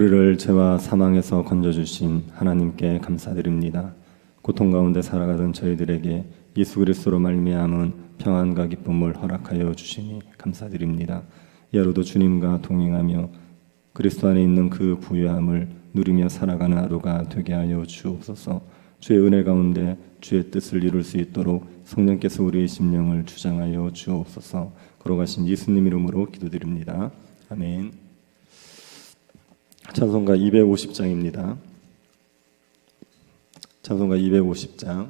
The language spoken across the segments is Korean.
우리를 죄와 사망에서 건져주신 하나님께 감사드립니다. 고통 가운데 살아가던 저희들에게 예수 그리스도로 말미암은 평안과 기쁨을 허락하여 주시니 감사드립니다. 이 하루도 주님과 동행하며 그리스도 안에 있는 그 부유함을 누리며 살아가는 하루가 되게 하여 주옵소서. 주의 은혜 가운데 주의 뜻을 이룰 수 있도록 성령께서 우리의 심령을 주장하여 주옵소서. 걸어가신 예수님 이름으로 기도드립니다. 아멘. 찬송가 250장입니다. 찬송가 250장.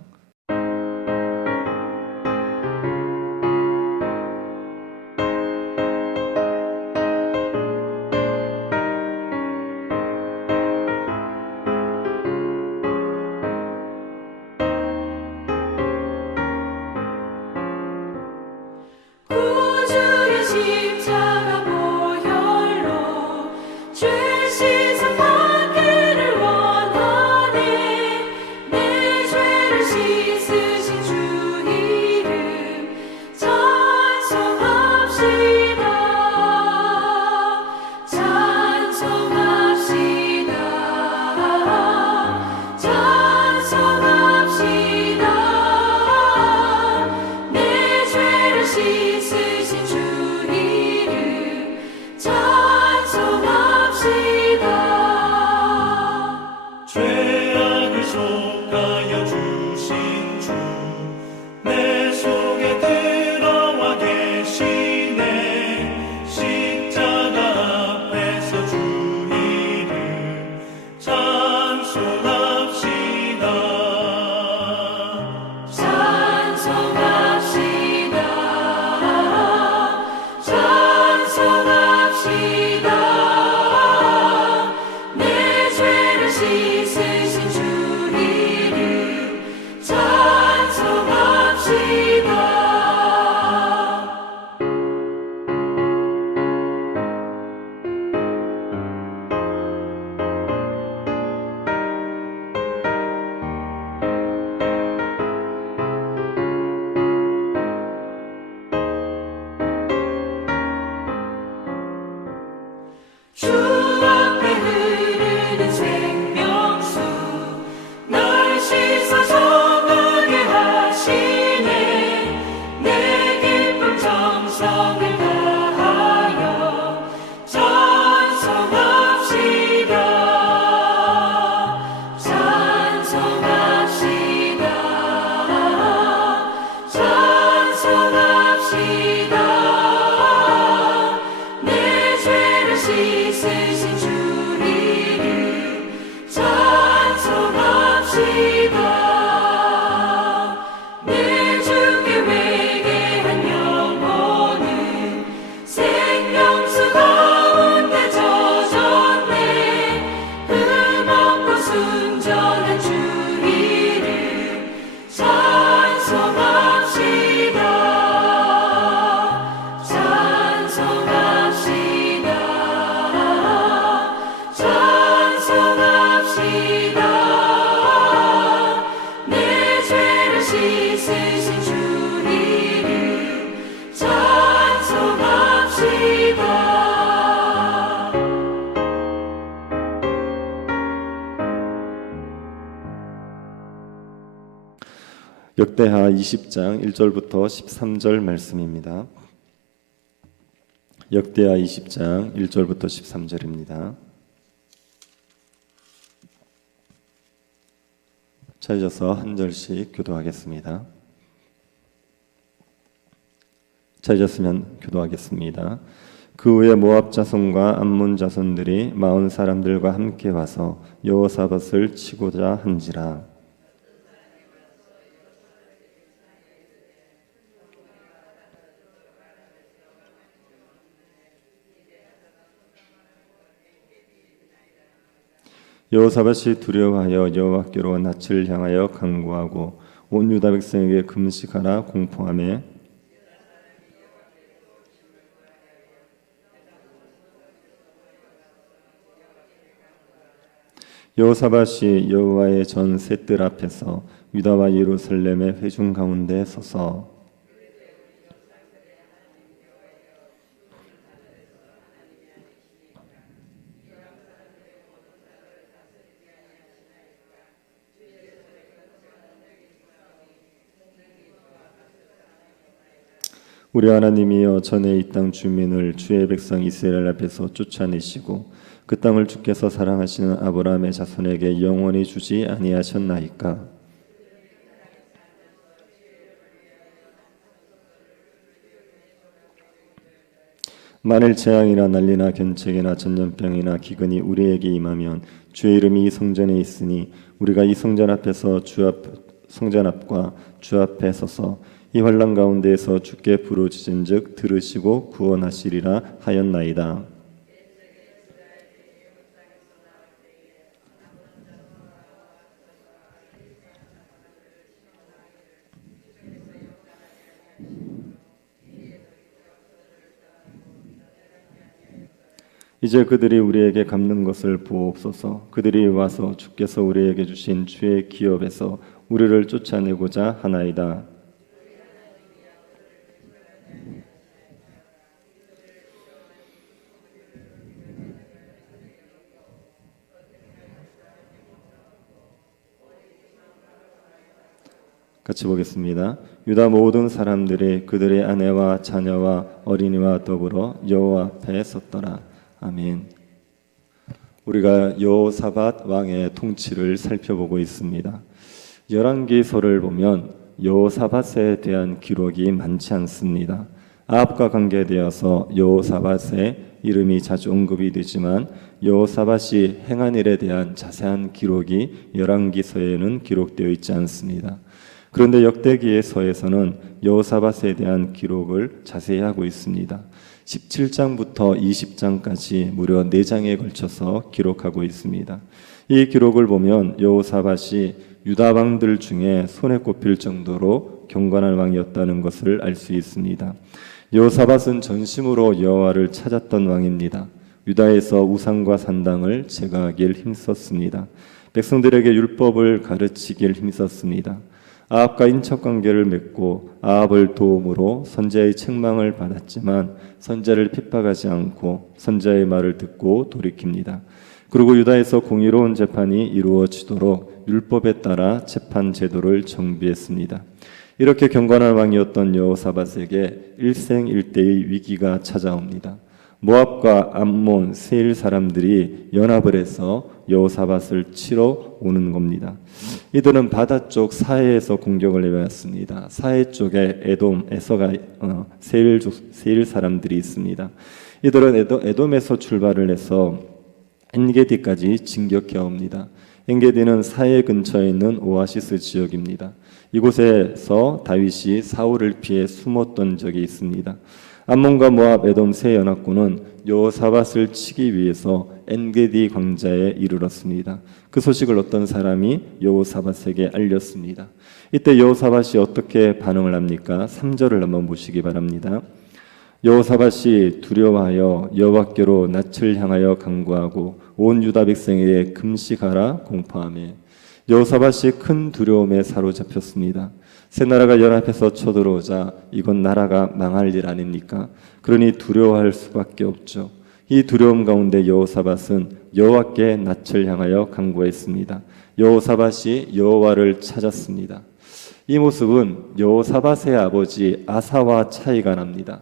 구주의 십자가 보혈로 죄 씻은 받기를 원하네. 내 죄를 씻으신 주 이름 찬송합시다. 찬송합시다. 찬송합시다. 내 죄를 씻으신 주 이름 찬송합시다. 죄악을 속하여 주신 주 내 속에 들어와 계시네. 십자가 앞에서 주 이름 찬송합시다. 찬송합시다. 찬송합시다. 내 죄를 씻으신 주 이름 찬송합시다. 주 앞에 흐르는 생명수 날 씻어 정하게 하시네. 내 기쁨 정성을 다하여 찬송합시다. 찬송합시다. 찬송합시다. 내 죄를 씻으신 주 이름 찬송합시다. 내 주께 회개한 영혼은 생명수 가운데 젖었네. 흠없고 순전한 주 이름 찬송합시다. 찬송합시다. 찬송합시다. 내 죄를 씻으신 주 이름 찬송합시다. 역대하 20장 1절부터 13절 말씀입니다. 역대하 20장 1절부터 13절입니다. 찾으셔서 한 절씩 교도하겠습니다. 찾으셨으면 교도하겠습니다. 그 후에 모압 자손과 암몬 자손들이 마온 사람들과 함께 와서 여호사밧을 치고자 한지라. 여호사밧이 두려워하여 여호와께로 낯을 향하여 간구하고 온 유다 백성에게 금식하라 공포하며 여호사밧이 여호와의 전 셋들 앞에서 유다와 예루살렘의 회중 가운데 서서 우리 하나님이여 전에 이 땅 주민을 주의 백성 이스라엘 앞에서 쫓아내시고 그 땅을 주께서 사랑하시는 아브라함의 자손에게 영원히 주지 아니하셨나이까. 만일 재앙이나 난리나 견책이나 전염병이나 기근이 우리에게 임하면 주의 이름이 이 성전에 있으니 우리가 이 성전 앞에서 성전 앞과 주 앞에 서서 이 환난 가운데에서 주께 부르짖은즉 들으시고 구원하시리라 하였나이다. 이제 그들이 우리에게 갚는 것을 보옵소서. 그들이 와서 주께서 우리에게 주신 주의 기업에서 우리를 쫓아내고자 하나이다. 같이 보겠습니다. 유다 모든 사람들이 그들의 아내와 자녀와 어린이와 더불어 여호와 앞에 섰더라. 아멘. 우리가 여호사밧 왕의 통치를 살펴보고 있습니다. 열왕기서를 보면 여호사밧에 대한 기록이 많지 않습니다. 아합과 관계되어서 여호사밧의 이름이 자주 언급이 되지만 여호사밧이 행한 일에 대한 자세한 기록이 열왕기서에는 기록되어 있지 않습니다. 그런데 역대기서에서는 여호사밧에 대한 기록을 자세히 하고 있습니다. 17장부터 20장까지 무려 4장에 걸쳐서 기록하고 있습니다. 이 기록을 보면 여호사밧이 유다 왕들 중에 손에 꼽힐 정도로 경건한 왕이었다는 것을 알 수 있습니다. 여호사밧은 전심으로 여호와를 찾았던 왕입니다. 유다에서 우상과 산당을 제거하길 힘썼습니다. 백성들에게 율법을 가르치길 힘썼습니다. 아합과 인척관계를 맺고 아합을 도움으로 선지자의 책망을 받았지만 선지자를 핍박하지 않고 선지자의 말을 듣고 돌이킵니다. 그리고 유다에서 공의로운 재판이 이루어지도록 율법에 따라 재판 제도를 정비했습니다. 이렇게 경건한 왕이었던 여호사밧에게 일생일대의 위기가 찾아옵니다. 모압과 암몬, 세일 사람들이 연합을 해서 여호사밧을 치러 오는 겁니다. 이들은 바다 쪽 사해에서 공격을 해왔습니다. 사해 쪽에 에돔에서가 세일 사람들이 있습니다. 이들은 에돔에서 출발을 해서 엔게디까지 진격해 옵니다. 엔게디는 사해 근처에 있는 오아시스 지역입니다. 이곳에서 다윗이 사울을 피해 숨었던 적이 있습니다. 암몬과 모압, 에돔 세 연합군은 여호사밧을 치기 위해서 엔게디 광자에 이르렀습니다. 그 소식을 어떤 사람이 여호사밧에게 알렸습니다. 이때 여호사밧이 어떻게 반응을 합니까? 3절을 한번 보시기 바랍니다. 여호사밧이 두려워하여 여호와께로 낯을 향하여 간구하고 온 유다 백성에게 금식하라 공포하며 여호사밧이 큰 두려움에 사로잡혔습니다. 새 나라가 연합해서 쳐들어오자 이건 나라가 망할 일 아닙니까? 그러니 두려워할 수밖에 없죠. 이 두려움 가운데 여호사밧은 여호와께 낯을 향하여 간구했습니다. 여호사밧이 여호와를 찾았습니다. 이 모습은 여호사밧의 아버지 아사와 차이가 납니다.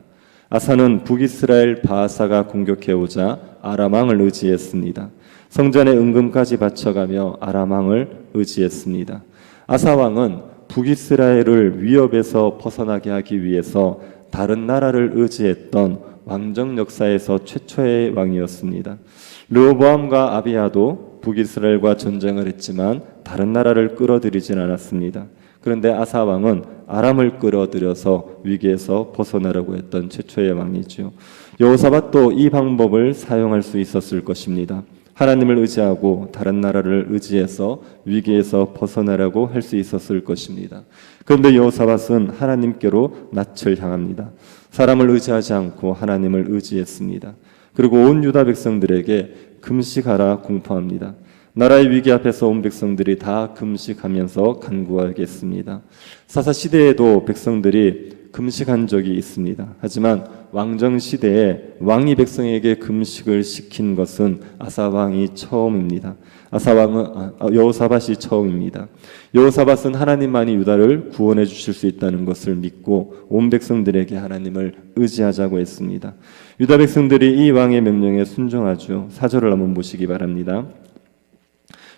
아사는 북이스라엘 바하사가 공격해오자 아람 왕을 의지했습니다. 성전에 은금까지 바쳐가며 아람 왕을 의지했습니다. 아사 왕은 북이스라엘을 위협에서 벗어나게 하기 위해서 다른 나라를 의지했던 왕정 역사에서 최초의 왕이었습니다. 르호보암과 아비야도 북이스라엘과 전쟁을 했지만 다른 나라를 끌어들이진 않았습니다. 그런데 아사 왕은 아람을 끌어들여서 위기에서 벗어나려고 했던 최초의 왕이죠. 여호사밧도 이 방법을 사용할 수 있었을 것입니다. 하나님을 의지하고 다른 나라를 의지해서 위기에서 벗어나려고 할 수 있었을 것입니다. 그런데 여호사밧은 하나님께로 낯을 향합니다. 사람을 의지하지 않고 하나님을 의지했습니다. 그리고 온 유다 백성들에게 금식하라 공포합니다. 나라의 위기 앞에서 온 백성들이 다 금식하면서 간구하겠습니다. 사사 시대에도 백성들이 금식한 적이 있습니다. 하지만 왕정 시대에 왕이 백성에게 금식을 시킨 것은 아사 왕이 처음입니다. 여호사밧이 처음입니다. 여호사밧은 하나님만이 유다를 구원해 주실 수 있다는 것을 믿고 온 백성들에게 하나님을 의지하자고 했습니다. 유다 백성들이 이 왕의 명령에 순종하죠. 4절을 한번 보시기 바랍니다.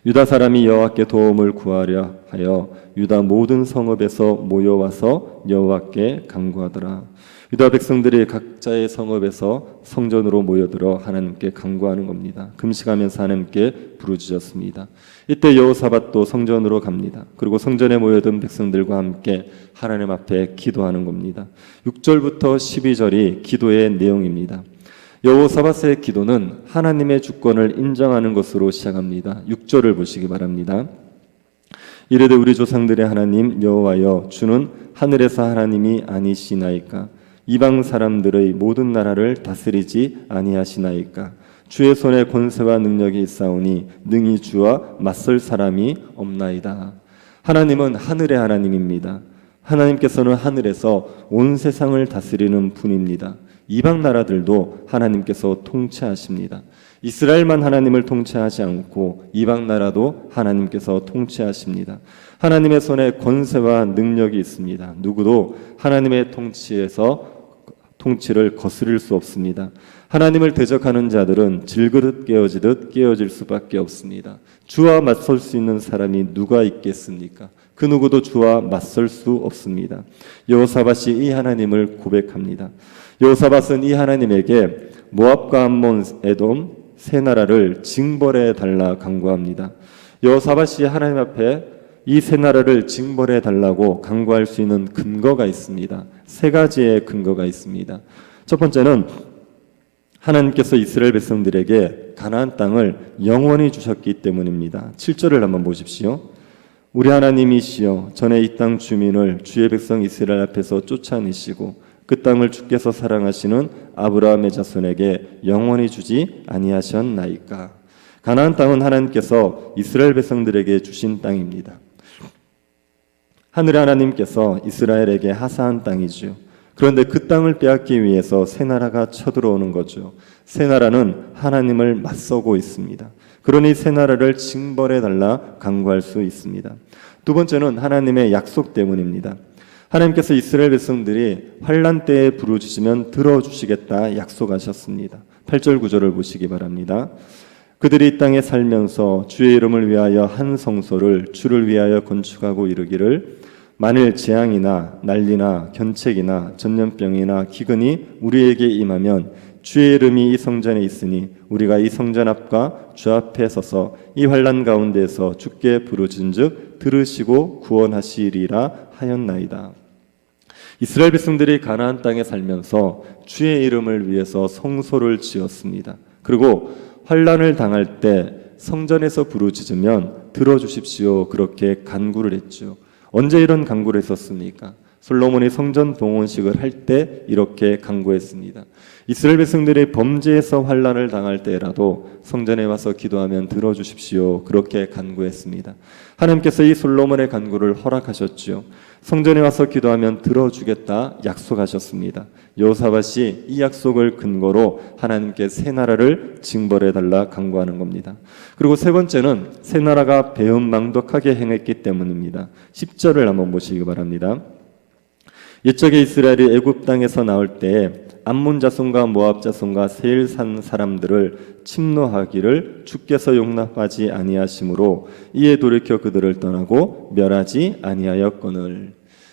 유다 사람이 여호와께 도움을 구하려 하여 유다 모든 성읍에서 모여와서 여호와께 간구하더라. 유다 백성들이 각자의 성읍에서 성전으로 모여들어 하나님께 간구하는 겁니다. 금식하면서 하나님께 부르짖었습니다. 이때 여호사밧도 성전으로 갑니다. 그리고 성전에 모여든 백성들과 함께 하나님 앞에 기도하는 겁니다. 6절부터 12절이 기도의 내용입니다. 여호사밧의 기도는 하나님의 주권을 인정하는 것으로 시작합니다. 6절을 보시기 바랍니다. 이르되 우리 조상들의 하나님 여호와여 주는 하늘에서 하나님이 아니시나이까? 이방 사람들의 모든 나라를 다스리지 아니하시나이까? 주의 손에 권세와 능력이 있사오니 능히 주와 맞설 사람이 없나이다. 하나님은 하늘의 하나님입니다. 하나님께서는 하늘에서 온 세상을 다스리는 분입니다. 이방 나라들도 하나님께서 통치하십니다. 이스라엘만 하나님을 통치하지 않고 이방 나라도 하나님께서 통치하십니다. 하나님의 손에 권세와 능력이 있습니다. 누구도 하나님의 통치를 거스릴 수 없습니다. 하나님을 대적하는 자들은 질그릇 깨어지듯 깨어질 수밖에 없습니다. 주와 맞설 수 있는 사람이 누가 있겠습니까? 그 누구도 주와 맞설 수 없습니다. 여호사밧이 이 하나님을 고백합니다. 여호사밧은 이 하나님에게 모압과 암몬, 에돔 세 나라를 징벌해 달라 간구합니다. 여호사밧이 하나님 앞에 이 세 나라를 징벌해 달라고 간구할 수 있는 근거가 있습니다. 세 가지의 근거가 있습니다. 첫 번째는 하나님께서 이스라엘 백성들에게 가나안 땅을 영원히 주셨기 때문입니다. 7절을 한번 보십시오. 우리 하나님이시여 전에 이 땅 주민을 주의 백성 이스라엘 앞에서 쫓아내시고 그 땅을 주께서 사랑하시는 아브라함의 자손에게 영원히 주지 아니하셨나이까? 가나안 땅은 하나님께서 이스라엘 백성들에게 주신 땅입니다. 하늘의 하나님께서 이스라엘에게 하사한 땅이죠. 그런데 그 땅을 빼앗기 위해서 새 나라가 쳐들어오는 거죠. 새 나라는 하나님을 맞서고 있습니다. 그러니 새 나라를 징벌해 달라 간구할 수 있습니다. 두 번째는 하나님의 약속 때문입니다. 하나님께서 이스라엘 백성들이 환난 때에 부르짖으면 들어주시겠다 약속하셨습니다. 8절 9절을 보시기 바랍니다. 그들이 이 땅에 살면서 주의 이름을 위하여 한 성소를 주를 위하여 건축하고 이르기를 만일 재앙이나 난리나 견책이나 전염병이나 기근이 우리에게 임하면 주의 이름이 이 성전에 있으니 우리가 이 성전 앞과 주 앞에 서서 이 환난 가운데에서 주께 부르짖은즉 들으시고 구원하시리라 하였나이다. 이스라엘 백성들이 가나안 땅에 살면서 주의 이름을 위해서 성소를 지었습니다. 그리고 환난을 당할 때 성전에서 부르짖으면 들어주십시오 그렇게 간구를 했죠. 언제 이런 간구를 했었습니까? 솔로몬이 성전 봉헌식을 할 때 이렇게 간구했습니다. 이스라엘 백성들이 범죄에서 환난을 당할 때라도 성전에 와서 기도하면 들어주십시오 그렇게 간구했습니다. 하나님께서 이 솔로몬의 간구를 허락하셨죠. 성전에 와서 기도하면 들어주겠다 약속하셨습니다. 여호사밧이 이 약속을 근거로 하나님께 새 나라를 징벌해 달라 간구하는 겁니다. 그리고 세 번째는 새 나라가 배은망덕하게 행했기 때문입니다. 10절을 한번 보시기 바랍니다. 옛적에 이스라엘이 애굽 땅에서 나올 때에 암몬 자손과 모압 자손과 세일 산 사람들을 침노하기를 주께서 용납하지 아니하심으로 이에 돌이켜 그들을 떠나고 멸하지 아니하였거늘.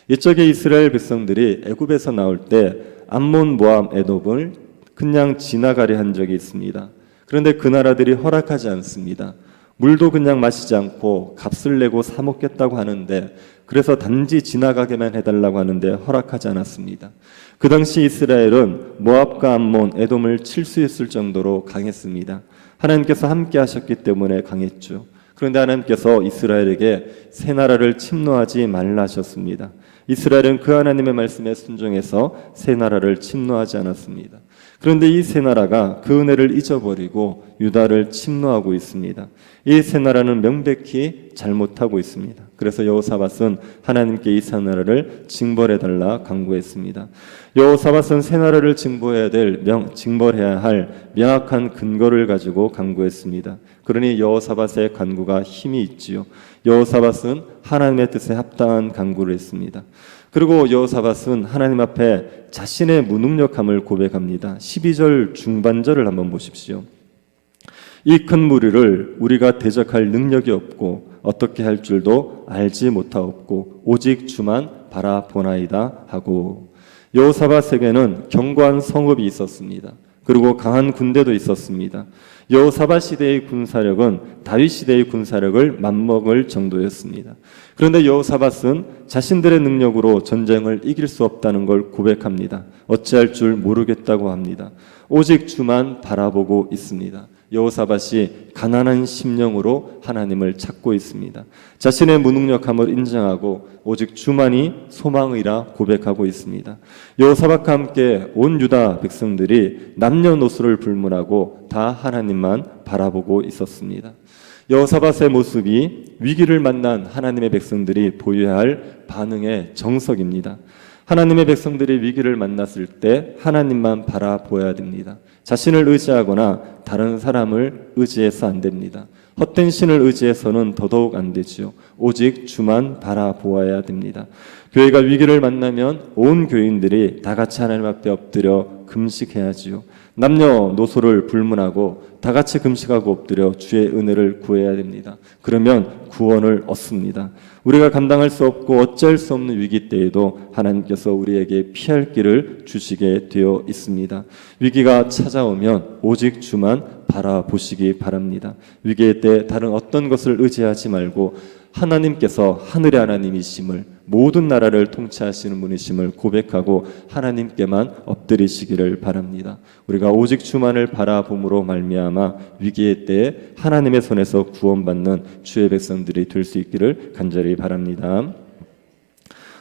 옛적에 이스라엘 백성들이 애굽에서 나올 때 암몬, 모압, 에돔을 그냥 지나가려 한 적이 있습니다. 그런데 그 나라들이 허락하지 않습니다. 물도 그냥 마시지 않고 값을 내고 사 먹겠다고 하는데 그래서 단지 지나가게만 해달라고 하는데 허락하지 않았습니다. 그 당시 이스라엘은 모압과 암몬, 에돔을 칠 수 있을 정도로 강했습니다. 하나님께서 함께 하셨기 때문에 강했죠. 그런데 하나님께서 이스라엘에게 새 나라를 침노하지 말라 하셨습니다. 이스라엘은 그 하나님의 말씀에 순종해서 새 나라를 침노하지 않았습니다. 그런데 이 새 나라가 그 은혜를 잊어버리고 유다를 침노하고 있습니다. 이 새 나라는 명백히 잘못하고 있습니다. 그래서 여호사밧은 하나님께 이 새 나라를 징벌해달라 간구했습니다. 여호사밧은 새 나라를 징벌해야 할 명확한 근거를 가지고 간구했습니다. 그러니 여호사밧의 간구가 힘이 있지요. 여호사밧은 하나님의 뜻에 합당한 간구를 했습니다. 그리고 여호사밧은 하나님 앞에 자신의 무능력함을 고백합니다. 12절 중반절을 한번 보십시오. 이 큰 무리를 우리가 대적할 능력이 없고 어떻게 할 줄도 알지 못하옵고 오직 주만 바라보나이다 하고, 여호사밧에게는 견고한 성읍이 있었습니다. 그리고 강한 군대도 있었습니다. 여호사밧 시대의 군사력은 다윗 시대의 군사력을 맞먹을 정도였습니다. 그런데 여호사밧은 자신들의 능력으로 전쟁을 이길 수 없다는 걸 고백합니다. 어찌할 줄 모르겠다고 합니다. 오직 주만 바라보고 있습니다. 여호사밧이 가난한 심령으로 하나님을 찾고 있습니다. 자신의 무능력함을 인정하고 오직 주만이 소망이라 고백하고 있습니다. 여호사밧과 함께 온 유다 백성들이 남녀노소를 불문하고 다 하나님만 바라보고 있었습니다. 여호사밧의 모습이 위기를 만난 하나님의 백성들이 보여야 할 반응의 정석입니다. 하나님의 백성들이 위기를 만났을 때 하나님만 바라보아야 됩니다. 자신을 의지하거나 다른 사람을 의지해서 안 됩니다. 헛된 신을 의지해서는 더더욱 안 되지요. 오직 주만 바라보아야 됩니다. 교회가 위기를 만나면 온 교인들이 다 같이 하나님 앞에 엎드려 금식해야지요. 남녀노소를 불문하고 다 같이 금식하고 엎드려 주의 은혜를 구해야 됩니다. 그러면 구원을 얻습니다. 우리가 감당할 수 없고 어쩔 수 없는 위기 때에도 하나님께서 우리에게 피할 길을 주시게 되어 있습니다. 위기가 찾아오면 오직 주만 바라보시기 바랍니다. 위기의 때 다른 어떤 것을 의지하지 말고 하나님께서 하늘의 하나님이심을, 모든 나라를 통치하시는 분이심을 고백하고 하나님께만 엎드리시기를 바랍니다. 우리가 오직 주만을 바라봄으로 말미암아 위기의 때에 하나님의 손에서 구원받는 주의 백성들이 될 수 있기를 간절히 바랍니다.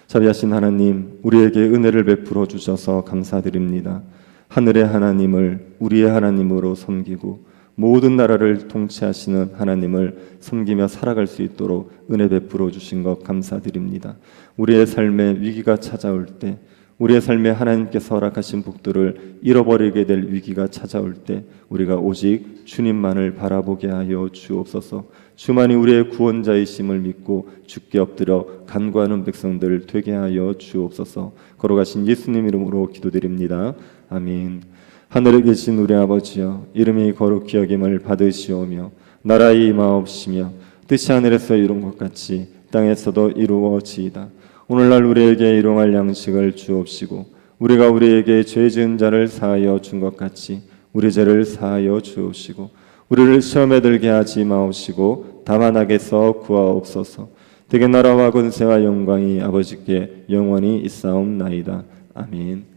자비하신 하나님, 우리에게 은혜를 베풀어 주셔서 감사드립니다. 하늘의 하나님을 우리의 하나님으로 섬기고 모든 나라를 통치하시는 하나님을 섬기며 살아갈 수 있도록 은혜 베풀어 주신 것 감사드립니다. 우리의 삶에 위기가 찾아올 때, 우리의 삶에 하나님께서 허락하신 복들을 잃어버리게 될 위기가 찾아올 때 우리가 오직 주님만을 바라보게 하여 주옵소서. 주만이 우리의 구원자이심을 믿고 주께 엎드려 간구하는 백성들 되게 하여 주옵소서. 걸어가신 예수님 이름으로 기도드립니다. 아멘. 하늘에 계신 우리 아버지여, 이름이 거룩히 여김을 받으시오며 나라의 임하옵시며 뜻이 하늘에서 이룬 것 같이 땅에서도 이루어지이다. 오늘날 우리에게 일용할 양식을 주옵시고 우리가 우리에게 죄 지은 자를 사하여 준 것 같이 우리 죄를 사하여 주옵시고 우리를 시험에 들게 하지 마옵시고 다만 악에서 구하옵소서. 대개 나라와 권세와 영광이 아버지께 영원히 있사옵나이다. 아멘.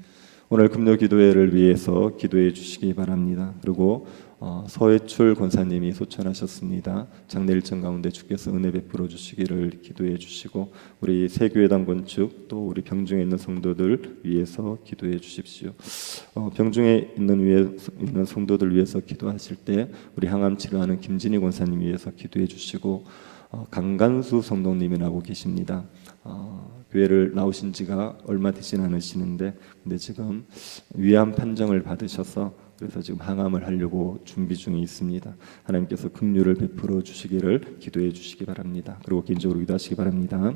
오늘 금요 기도회를 위해서 기도해 주시기 바랍니다. 그리고 서해출 권사님이 소천하셨습니다. 장례 일정 가운데 주께서 은혜 베풀어 주시기를 기도해 주시고 우리 새교회당 건축 또 우리 병중에 있는 성도들 위해서 기도해 주십시오. 병중에 있는 성도들 위해서 기도하실 때 우리 항암 치료하는 김진희 권사님 위해서 기도해 주시고 강간수 성도님이라고 계십니다. 교회를 나오신 지가 얼마 되진 않으시는데 근데 지금 위암 판정을 받으셔서 그래서 지금 항암을 하려고 준비 중에 있습니다. 하나님께서 긍휼을 베풀어 주시기를 기도해 주시기 바랍니다. 그리고 개인적으로 기도하시기 바랍니다.